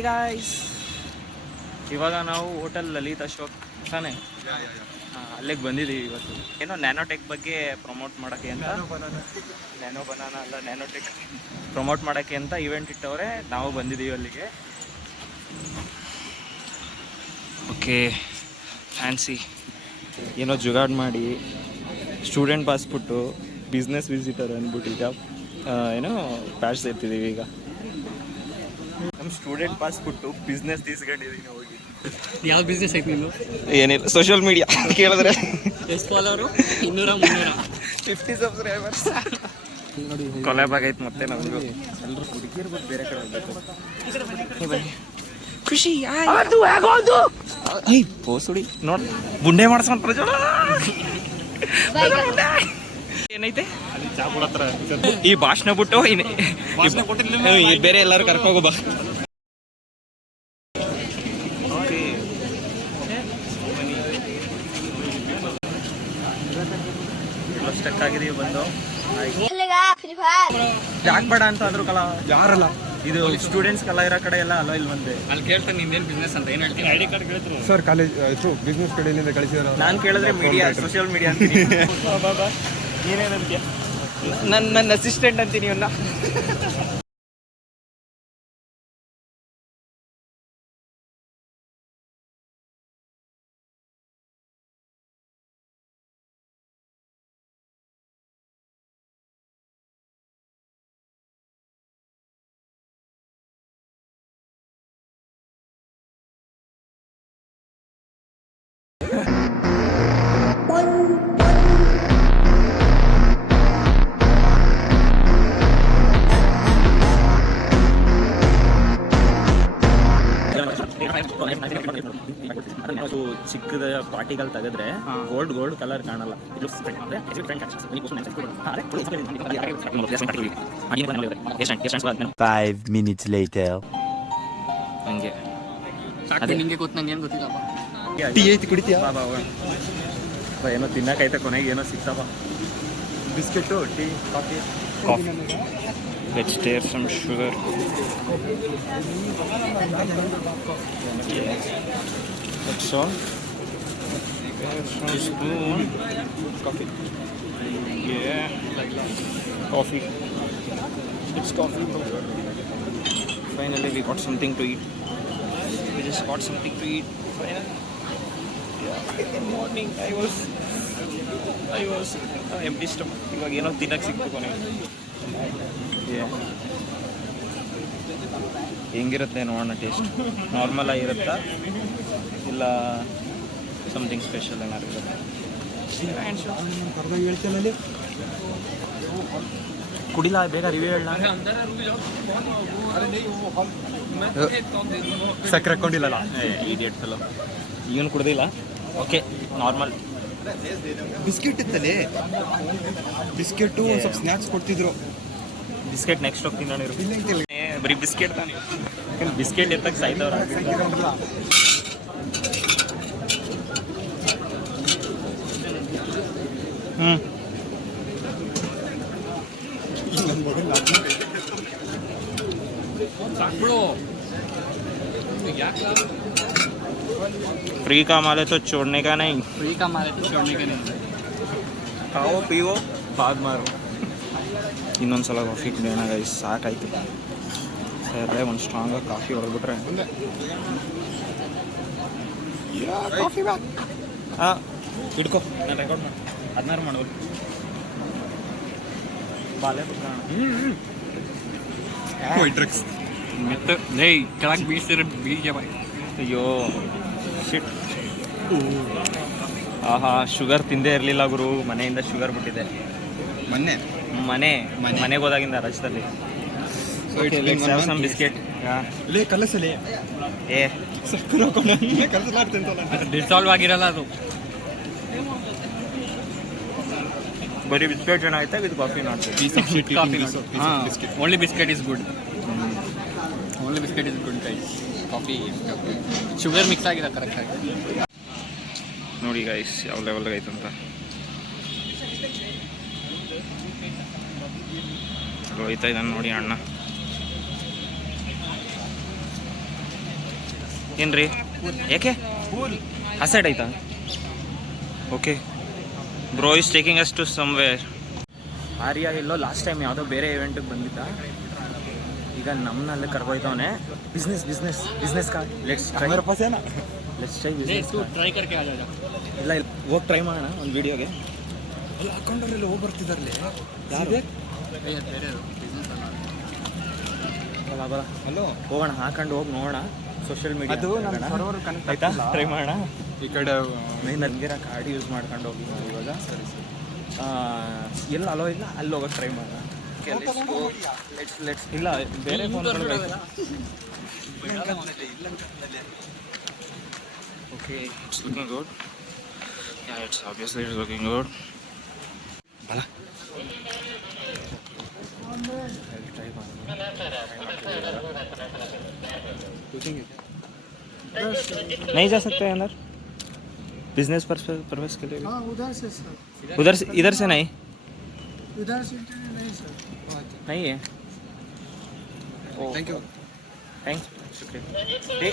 Hi guys, ಇವಾಗ ನಾವು hotel Lalit Ashok ತಾನೇ ಅಲ್ಲಿಗೆ ಬಂದಿದ್ದೀವಿ. ಇವತ್ತು ಏನೋ ನ್ಯಾನೋಟೆಕ್ ಬಗ್ಗೆ ಪ್ರಮೋಟ್ ಮಾಡೋಕ್ಕೆ ಅಂತ, ನ್ಯಾನೋ ಬನಾನ ಅಲ್ಲ ನ್ಯಾನೋಟೆಕ್ ಪ್ರಮೋಟ್ ಮಾಡೋಕ್ಕೆ ಅಂತ ಇವೆಂಟ್ ಇಟ್ಟವ್ರೆ. ನಾವು ಬಂದಿದ್ದೀವಿ ಅಲ್ಲಿಗೆ. ಓಕೆ, ಫ್ಯಾನ್ಸಿ ಏನೋ ಜುಗಾಡ್ ಮಾಡಿ ಸ್ಟೂಡೆಂಟ್ ಪಾಸ್ ಬಿಟ್ಟು ಬಿಸ್ನೆಸ್ ವಿಸಿಟರ್ ಅಂದ್ಬಿಟ್ಟು ಈಗ ಏನೋ ಪ್ಯಾಡ್ಸ್ ಎತ್ತಿದ್ದೀವಿ. ಈಗ ನಮ್ಮ ಸ್ಟೂಡೆಂಟ್ ಪಾಸ್ ಬಿಟ್ಟು ಬಿಸ್ನೆಸ್ ತೀಸ್ಕೊಂಡಿದ್ದೀನಿ ಹೋಗಿ. ಯಾವ ಬಿಸ್ನೆಸ್ ಐತೆ ನೀನು? ಏನಿಲ್ಲ, ಸೋಷಿಯಲ್ ಮೀಡಿಯಾ ಕೇಳಿದ್ರೆ ಎಷ್ಟು ಫಾಲೋವರು? 200-300 50 ಸಬ್ಸ್ಕ್ರೈಬರ್ಸ್. ಕೊಲೆಬ್ ಆಗೈತೆ ಮತ್ತೆ ನಮಗೂ. ಎಲ್ಲರೂ ಹುಡುಗಿಯರು ಬಿಟ್ಟು ಬೇರೆ ಕಡೆ ಹೋಗ್ಬೇಕು. ಖುಷಿ ಪೋಸುಡಿ ನೋಡ್ ಬುಂಡೆ ಮಾಡ್ಸೋಣ ಪ್ರಜೋಳ. ಏನೈತೆ ಈ ಭಾಷಣ ಬಿಟ್ಟು ಬೇರೆ ಎಲ್ಲರೂ ಕರ್ಕೋಗೋ ಬಾ. ಸ್ಟಕ್ ಆಗಿದೀವಿ ಬಂದು. ಯಾಕೆ ಬೇಡ ಅಂತ ಅಂದ್ರು ಕಲ ಯಾರಲ್ಲ, ಇದು ಸ್ಟೂಡೆಂಟ್ಸ್ ಕಲ ಇರೋ ಕಡೆ ಎಲ್ಲ ಅಲ್ಲ. ಇಲ್ಲಿ ಬಂದೆ ಅಲ್ಲಿ ಕೇಳ್ತಾನೆ ನಿಂದೇನು ಬಿಸ್ನೆಸ್ ಅಂತ ಏನು ಹೇಳ್ತೀನಿ. ಐಡಿ ಕಾರ್ಡ್ ಕೇಳಿದ್ರು ಸರ್, ಕಾಲೇಜ್ ಬಿಸ್ನೆಸ್ ಕಡೆಯಿಂದ ಕಳಿಸಿದ್ರು. ನಾನು ಕೇಳಿದ್ರೆ ಮೀಡಿಯಾ, ಸೋಷಿಯಲ್ ಮೀಡಿಯಾ ಅಂತೀನಿ. ಬಾಬಾ ನೀನೇನಂತೀಯ? ನನ್ನ ಅಸಿಸ್ಟೆಂಟ್ ಅಂತೀನಿ ಇವನ್ನ. ಚಿಕ್ಕದ ಪಾರ್ಟಿಗಳು ತೆಗೆದ್ರೆ ಗೋಲ್ಡ್ ಕಲರ್ ಕಾಣಲ್ಲ. 5 minutes later. ಹಂಗೆ ಅದೇ ನಿಂಗೆ ಗೊತ್ತು, ನಂಗೆ ಏನು ಗೊತ್ತಿಲ್ಲಪ್ಪ. ಟೀ ಐತಿ ಕುಡಿತೀಯಾ? ಏನೋ ತಿನ್ನಕೈತೆ, ಕೊನೆಗೆ ಏನೋ ಸಿಗ್ತಾವ. Biscuit, tea, coffee. Let's stir some sugar. That's all. Spoon. Coffee. Yeah. Coffee. It's coffee. Finally we got something to eat. We just got something to eat. Finally. Yeah. In the morning I was empty stomach. ಇವಾಗ ಏನೋ ತಿನ್ನಕ್ಕೆ ಸಿಕ್ತು ಕೊನೆಗೆ. ಹೆಂಗಿರುತ್ತೆ ನೋಡೋಣ. Taste normal ಆಗಿರುತ್ತಾ ಇಲ್ಲ something special ಏನಾದ್ರು ಇರುತ್ತೆ? ಕುಡಿಲ್ಲ, ಬೇಗ ರಿವ್ಯೂ ಹೇಳ. ಸಕ್ಕರೆ ಹಾಕೊಂಡಿಲ್ಲಲ್ಲ ಇಡಿಯಟ್ ಫೆಲೋ. ಈಗೇನು ಕುಡ್ದಿಲ್ಲ. Okay, normal. ಬಿಸ್ಕೆಟ್ ಇತ್ತಲ್ಲಿ, ಬಿಸ್ಕೆಟು ಒಂದು ಸ್ವಲ್ಪ ಸ್ನ್ಯಾಕ್ಸ್ ಕೊಡ್ತಿದ್ರು. ಬಿಸ್ಕೆಟ್ ನೆಕ್ಸ್ಟ್ ಹೋಗ್ತೀನಿ ನಾನು. ಬರೀ ಬಿಸ್ಕೆಟ್ ತಾನೆ, ಬಿಸ್ಕೆಟ್ ಎತ್ತಕ್ಕೆ ಸಾಯ್ತವ್ರ. फ्री का माल है तो छोड़ने का नहीं. फ्री का माल है तो छोड़ने का नहीं. खाओ पियो बाद मारो. ಇನ್ನೊಂದ್ಸಲ ಕಾಫಿ ಕುಡಿಯೋಣ ಗೈಸ್, ಸಾಕಾಯ್ತು. ಸರಿ, ಒಂದು ಸ್ಟ್ರಾಂಗಾಗಿ ಕಾಫಿ ಹೊಡೆದ್ಬಿಟ್ರೆ ಕಾಫಿ ಬ್ಯಾಕ್. ಹಾಂ ಹಿಡ್ಕೊ, ನಾನು ರೆಕಾರ್ಡ್ ಮಾಡಿ 16 ಮಾಡೋದು. ಬಾಲೆ ಡ್ರಗ್ಸ್ ಮೆತ್ತ ಲೈ ಕೆಳಗೆ ಬೀಳ್ಸಿರೋ ಬೀಜ ಬಾಯ್. ಅಯ್ಯೋ ಶಿಟ್. ಆಹಾ, ಶುಗರ್ ತಿಂದೇ ಇರಲಿಲ್ಲ ಗುರು. ಮನೆಯಿಂದ ಶುಗರ್ ಬಿಟ್ಟಿದೆ ಮನೆಗೆ ಹೋದಾಗಿಂದ ರಜದಲ್ಲಿ. ಬಿಸ್ಕೆಟ್ ಕಲಸಲಿ ಏ ಡಿಸಾಲ್ವ್ ಆಗಿರಲ್ಲ ಅದು. ಬರೀ ಬಿಸ್ಕೆಟ್ ಏನಾಯ್ತಾ with coffee not only biscuit is good. Only biscuit is good guys. Coffee sugar mix ಆಗಿದೆ ಕರೆಕ್ಟಾಗಿ. ನೋಡಿ ಗೈಸ್ ಯಾವ ಲೆವೆಲ್ಗೆ ಐತಂತ. ಹೋಯ್ತಾ ಇದ್ದಾನೆ ನೋಡಿ ಅಣ್ಣ. ಏನು ರೀ ಯಾಕೆ ಆ ಸೈಡ್ ಆಯ್ತಾ okay bro is taking us to somewhere. Arya ಎಲ್ಲೋ ಲಾಸ್ಟ್ ಟೈಮ್ ಯಾವುದೋ ಬೇರೆ ಇವೆಂಟಿಗೆ ಬಂದಿದ್ದ, ಈಗ ನಮ್ಮನ್ನಲ್ಲಿ ಕರ್ಕೊಯ್ತವನೆ. Business card let's try business. Try ಕರ್ಕೆ ಆ ಜಾಗ. ಇಲ್ಲ ಹೋಗಿ ಟ್ರೈ ಮಾಡೋಣ ಒಂದು ವೀಡಿಯೋಗೆ. ಅಲ್ಲ ಅಕೌಂಟಲ್ಲಿ ಹೋಗಿ ಬರ್ತಿದ್ದಾರಲ್ಲೇ ಯಾರು ಬೇರೆ ಬಿಸ್ನೆಸ್ ಬರ ಹಲೋ ಹೋಗೋಣ, ಹಾಕೊಂಡು ಹೋಗಿ ನೋಡೋಣ. ಸೋಷಿಯಲ್ ಮೀಡಿಯಾ ಅದು ನಮ್ಮ ಸರ್ವರ್ ಕನೆಕ್ಟ್ ಆಯ್ತಾ, ಟ್ರೈ ಮಾಡೋಣ. ಈ ಕಡೆ ನನಗಿರೋ ಕಾರ್ಡ್ ಯೂಸ್ ಮಾಡ್ಕೊಂಡು ಹೋಗಿ ನಾವು ಇವಾಗ. ಎಲ್ಲ ಅಲೋ ಇಲ್ಲ, ಅಲ್ಲಿ ಹೋಗೋಕೆ ಟ್ರೈ ಮಾಡೋಣ. ಲೆಟ್ಸ್ ಇಲ್ಲ ಬೇರೆ phone okay it's looking good. Yeah it's obviously it's looking good. ಬಲ ಟ್ರೈ नहीं जा सकते हैं अंदर बिजनेस पर्पस के लिए? हाँ उधर से सर, इधर से नहीं नहीं सर। नहीं है. Thank you. थैंक्स शुक्रिया.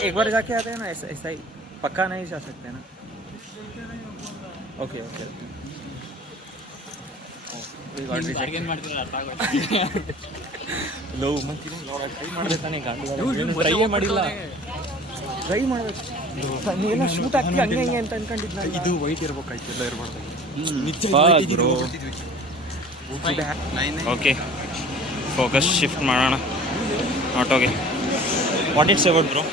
एक बार जाके आते हैं ना, ऐसा ही पक्का नहीं जा सकते ना. ओके ओके ಬಾರ್ಗೇನ್ ಮಾಡ್ತಿದ್ರೆ ಅರ್ಥ ಆಗೋದು. ಲೋ ಮಂತಿನ ಟ್ರೈ ಮಾಡಿದೆ ತಾನೇ ಗಾಡಿ ಟ್ರೈ ಮಾಡಿಲ್ಲ. ಟ್ರೈ ಮಾಡಬೇಕು. ನೀವೆಲ್ಲ ಶೂಟ್ ಹಾಕಿ ಹಂಗೆ ಹಂಗೆ ಅಂತ ಅನ್ಕೊಂಡಿದ್ನ. ಇದು ವೈಟ್ ಇರ್ಬೇಕಾಯ್ತು, ಎಲ್ಲ ಇರ್ಬಾರ್ದು. ನಿಜ ಬ್ರೋ. ಓಕೆ ಫೋಕಸ್ ಶಿಫ್ಟ್ ಮಾಡೋಣ ಆಟೋಗೆ. What it's about bro?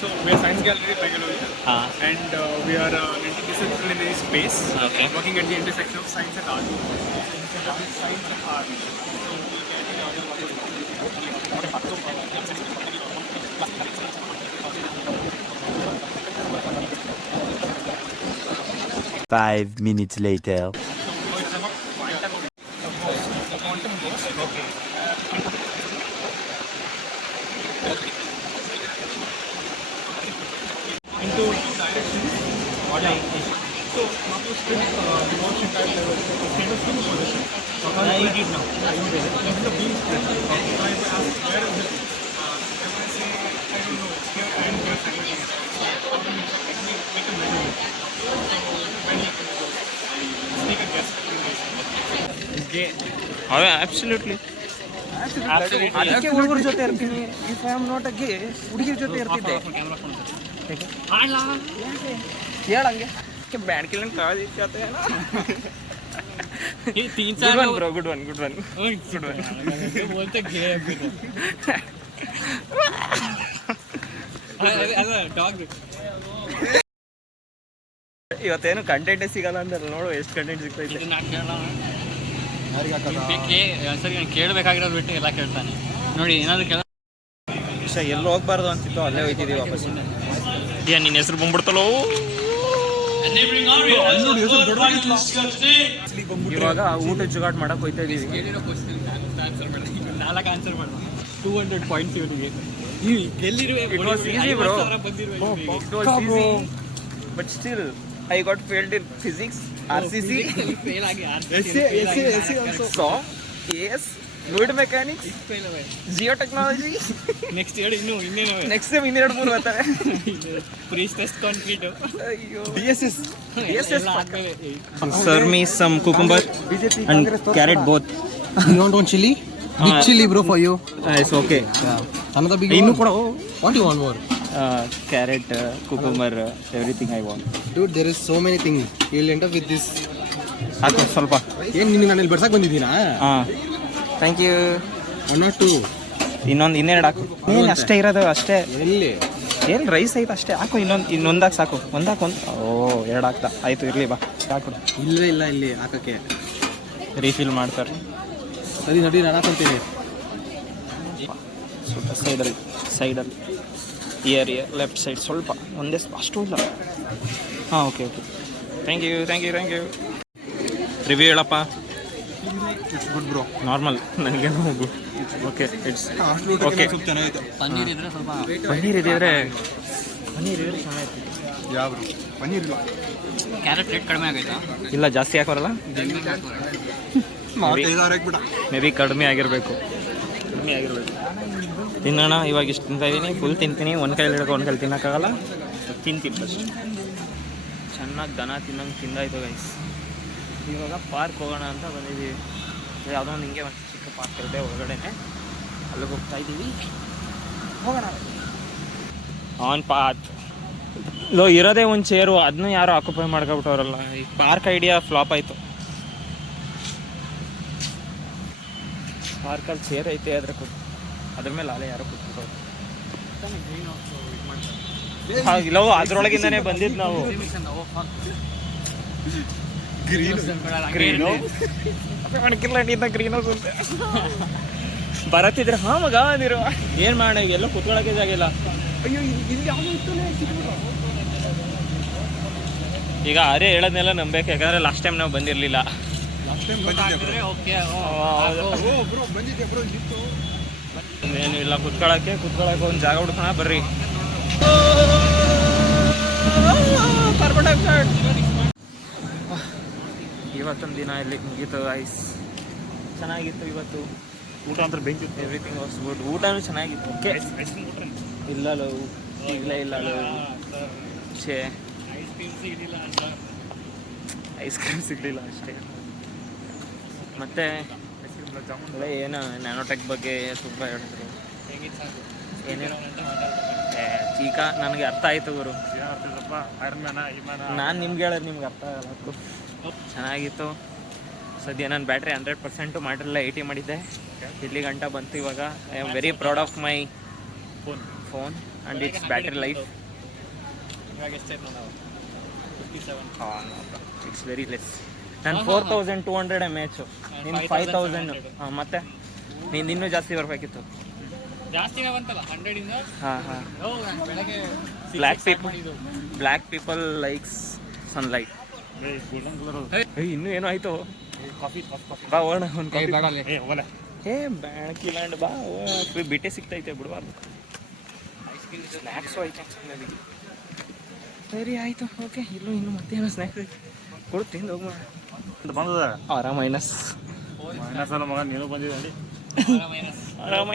So we are Science Gallery Bangalore, ಹಾಂ and we are an interdisciplinary space Okay. working at the intersection of science and art. Science and art. 5 minutes later. Into directions. What I so now to split the motion entire level. Kind of full position. I did now. This is the beam split. Now if I ask where is it? If I say I don't know, it's here and here simultaneously. So how do you actually make a measurement? So when you can take a guess. Absolutely ಅದಕ್ಕೆ ಹುಡುಗರ ಜೊತೆ ಇರ್ತೀನಿ. If I am not a ಗೆ ಹುಡುಗಿರ ಜೊತೆ ಇರ್ತಿದ್ದೆ. ಹೇಳಂಗೆ ಬ್ಯಾಡ್ ಕಿಲನ್ ಕಾಳಜಿ ಜಾತೆ ये 3-4 bro. Good one बोलते घे डॉग. ಇವತ್ತೇನು ಕಂಟೆಂಟೇ ಸಿಗಲ್ಲ ಅಂದ್ರೆ ನೋಡು ಎಷ್ಟು ಕಂಟೆಂಟ್ ಸಿಗ್ತೈತೆ. ಇದನ್ನ ಕೇಳೋಣ ಸರಿ, ನಾನು ಕೇಳಬೇಕಾಗಿರೋದು ಬಿಟ್ಟು ಎಲ್ಲ ಕೇಳ್ತಾನೆ ನೋಡಿ. ಏನಾದರೂ ಕೇಳ ಇಷ್ಟ ಎಲ್ಲೂ ಹೋಗ್ಬಾರ್ದು ಅಂತಿತ್ತು, ಅಲ್ಲೇ ಹೋಯ್ತಿದ್ದೀವಿ ವಾಪಸ್. ಏನ್ ನಿನ್ನ ಹೆಸರು ಬಂದ್ಬಿಡ್ತಲ್ಲೋ. ಇವಾಗ ಊಟ ಜುಗಾಡ್ ಮಾಡಕ್ ಹೋಯ್ತಾ ಇದೀವಿ. ಕೇಳಿರೋ ಕ್ವಶನ್ ಆನ್ಸರ್ ಮಾಡಿ 4 ಆನ್ಸರ್ ಮಾಡ 200 ಪಾಯಿಂಟ್ಸ್ ಇವನಿಗೆ. ಗೆಲ್ಲಿರುವೆ but still I got failed in physics, RCC, fail ಆಗಿ so AS, fluid mechanics, geo technology. Next ಹೇಳಿ ಇನ್ನೇನು ನೆಕ್ಸ್ಟ್ ಟೈಮ್ ಇನ್ನೆರಡು ಮೂರು ಬರ್ತಾರೆ. Prestressed concrete. ಅಯ್ಯೋ DSS. Serve me some cucumber and carrot both. You want one chili? Big chili, bro, for you. It's okay. Yeah. Another big ಇನ್ನು one? ಕೂಡ What do you want more? Carrot, cucumber, everything I want. Dude, there is so many things. You'll end up with this. ಹಾಕು ಸ್ವಲ್ಪ. ಏನು ನಿನ್ನ ನಾನು ಇಲ್ಲಿ ಬರ್ಸಕ್ಕೆ ಬಂದಿದ್ದೀನಾ? ಹಾಂ thank you. One not two. ಇನ್ನೆರಡು ಹಾಕು. ಏನು ಅಷ್ಟೇ ಇರೋದು ಅಷ್ಟೇ. ಎಲ್ಲಿ ಏನು ರೈಸ್ ಐತೆ ಅಷ್ಟೇ ಹಾಕು. ಇನ್ನೊಂದಾಕು ಸಾಕು. ಒಂದಾಕು ಒಂದು. ಎರಡು ಹಾಕ್ತಾ ಆಯಿತು, ಇರಲಿ ಬಾ ಹಾಕು. ಇಲ್ಲ ಇಲ್ಲಿ ಹಾಕಕ್ಕೆ ರೀಫಿಲ್ ಮಾಡ್ತಾರೆ. ಸರಿ ನೋಡಿ, ನಾನು ಹಾಕೊಂತೀನಿ. ಸ್ವಲ್ಪ ಸೈಡಲ್ಲಿ ಇಯರ್ ಲೆಫ್ಟ್ ಸೈಡ್ ಸ್ವಲ್ಪ ಒಂದೇ ಅಷ್ಟು ಇಲ್ಲ. ಹಾಂ ಓಕೆ ಥ್ಯಾಂಕ್ ಯು. ರಿವ್ಯೂ ಹೇಳಪ್ಪ. It's good bro. ನಾರ್ಮಲ್, ನನಗೇನು ಗುಡ್. ಓಕೆ ಇಟ್ಸ್ ಅಷ್ಟು ಊಟ Okay. ಸ್ವಲ್ಪ ಚೆನ್ನಾಗಿತ್ತು. ಪನ್ನೀರ್ ಇದ್ರೆ ಸ್ವಲ್ಪ ಪನ್ನೀರ್ ಇದ್ದಿದ್ರೆ ಚೆನ್ನಾಗಿತ್ತು. ಯಾವ ಬ್ರೋ? ಪನ್ನೀರ್ ಇಲ್ಲ. ಕ್ಯಾರೆಟ್ ರೇಟ್ ಕಡಿಮೆ ಆಗೈತಾ? ಇಲ್ಲ ಜಾಸ್ತಿ ಹಾಕೋರಲ್ಲ, ಜಂಗಿಗೆ ಹಾಕೋರೆ. 45,000 ಹಾಕ್ಬಿಡ. ಮೇ ಬಿ ಕಡಿಮೆ ಆಗಿರಬೇಕು. ತಿನ್ನೋಣ. ಇವಾಗ ಇಷ್ಟು ತಿಂತಾಯಿದ್ದೀನಿ, ಫುಲ್ ತಿಂತೀನಿ. ಒಂದು ಕೈಲಿ ಹಿಡ್ಕೊ ಒಂದು ಕೈಲಿ ತಿನ್ನೋಕ್ಕಾಗಲ್ಲ, ತಿಂತೀನಿ ಫಸ್ಟ್. ಚೆನ್ನಾಗಿ ದನ ತಿನ್ನಂಗೆ ತಿಂದಾಯ್ತು ಗೈಸ್. ಇವಾಗ ಪಾರ್ಕ್ ಹೋಗೋಣ ಅಂತ ಬಂದಿದ್ದೀವಿ. ಯಾವುದೋ ಒಂದು ಹಿಂಗೆ ಒಂದು ಚಿಕ್ಕ ಪಾರ್ಕ್ ಇರುತ್ತೆ ಒಳಗಡೆನೆ, ಅಲ್ಲಿಗೆ ಹೋಗ್ತಾ ಇದ್ದೀವಿ. ಹೋಗೋಣ. ಆನ್ ಪಾತ್ ಇರೋದೇ ಒಂದು ಚೇರು, ಅದನ್ನ ಯಾರು ಆಕ್ಯುಪೈ ಮಾಡ್ಕೊಬಿಟ್ಟವ್ರಲ್ಲ. ಈ ಪಾರ್ಕ್ ಐಡಿಯಾ ಫ್ಲಾಪ್ ಆಯಿತು. ಪಾರ್ಕಲ್ಲಿ ಚೇರ್ ಐತೆ, ಅದ್ರ ಮೇಲೆ ಅಲೆ ಯಾರೋ ಕೂತ್ಬಿಟ್ಟವ್ರು. ಇಲ್ಲ, ಅದ್ರೊಳಗಿಂದನೇ ಬಂದಿದ್ದು ನಾವು. ಗ್ರೀನ್ ಬರತ್ತಿದ್ರೆ ಹಾ ಮಗ ಅಂದಿರು. ಏನು ಮಾಡೋಣ, ಎಲ್ಲ ಕೂತ್ಕೊಳ್ಳೋಕೆ ಜಾಗ ಇಲ್ಲ. ಅಯ್ಯೋ ಇಲ್ಲಿ ಯಾವುದು ಇತ್ತು. ಈಗ ಅರೆ ಹೇಳೋದ್ನೆಲ್ಲ ನಂಬೇಕು, ಯಾಕಂದ್ರೆ ಲಾಸ್ಟ್ ಟೈಮ್ ನಾವು ಬಂದಿರಲಿಲ್ಲ. ಏನು ಇಲ್ಲ, ಕುತ್ಕೊಳ್ಳೋಕೆ ಒಂದು ಜಾಗ ಹುಡ್ಕೋಣ ಬರ್ರಿ. Carbon dioxide. ಇವತ್ತೊಂದು ದಿನ ಇಲ್ಲಿ ಮುಗೀತು ಐಸ್. ಚೆನ್ನಾಗಿತ್ತು ಇವತ್ತು. ಊಟ ಅಂದ್ರೆ ಬೆಂಕಿ. Everything was good. ಊಟನೂ ಚೆನ್ನಾಗಿತ್ತು. ಓಕೆ ಇಲ್ಲ ಈಗಲೇ ಇಲ್ಲ ಛೇ, ಐಸ್ ಕ್ರೀಮ್ ಸಿಗಲಿಲ್ಲ ಅಷ್ಟೇ. ಮತ್ತು ಏನು ನ್ಯಾನೋಟೆಕ್ ಬಗ್ಗೆ ತುಂಬ ಹೇಳಿದ್ರು. ಏನೇನು ಚೀಕ ನನಗೆ ಅರ್ಥ ಆಯಿತು ಗುರು. ನಾನು ನಿಮ್ಗೆ ಹೇಳೋದು ನಿಮ್ಗೆ ಅರ್ಥ ಆಗಲ್ಲ. ಚೆನ್ನಾಗಿತ್ತು. ಸದ್ಯ ನಾನು ಬ್ಯಾಟ್ರಿ 100% ಮಾಡಿರಲಿಲ್ಲ, 80 ಮಾಡಿದ್ದೆ. ಇಲ್ಲಿ ಗಂಟ ಬಂತು ಇವಾಗ. I am very proud of my phone and it's battery life. It's very less. ನಾನು 4200 mAh, ನೀನು 5000. ಹಾಂ, ಮತ್ತೆ ನೀನು ಇನ್ನೂ ಜಾಸ್ತಿ ಬರಬೇಕಿತ್ತು. ಜಾಸ್ತಿನೇ ಬಂತಲ್ಲ 100 ಹಾಂ ಹಾಂ. ಬೆಳಗ್ಗೆ ಬ್ಲ್ಯಾಕ್ ಪೀಪಲ್ ಲೈಕ್ಸ್ ಸನ್ಲೈಟ್. ಇನ್ನೂ ಏನೋ ಆಯಿತು. ಬಾ ಹೋಗೋಣ ಒಂದು ಕಾಫಿ. ಬ್ಯಾಣಕಿಲ್ಯಾಂಡ್ ಬಾ, ಬಿಟ್ಟೆ ಸಿಗ್ತೈತೆ ಬಿಡಬಾರ್ದು. ಸ್ನ್ಯಾಕ್ಸು ಐತೆ ಸರಿ ಆಯಿತು. ಓಕೆ, ಇನ್ನು ಮತ್ತೇನೋ ಸ್ನ್ಯಾಕ್ಸ್ ಐತೆ, ಕೊಡು ತಿಂದು ಹೋಗೋಣ. ಬಂದದ ಆರಾಮ ಮೈನಸ್ ಮಗ ನೀನು ಬಂದಿದ್ದೆ. ಆರಾಮ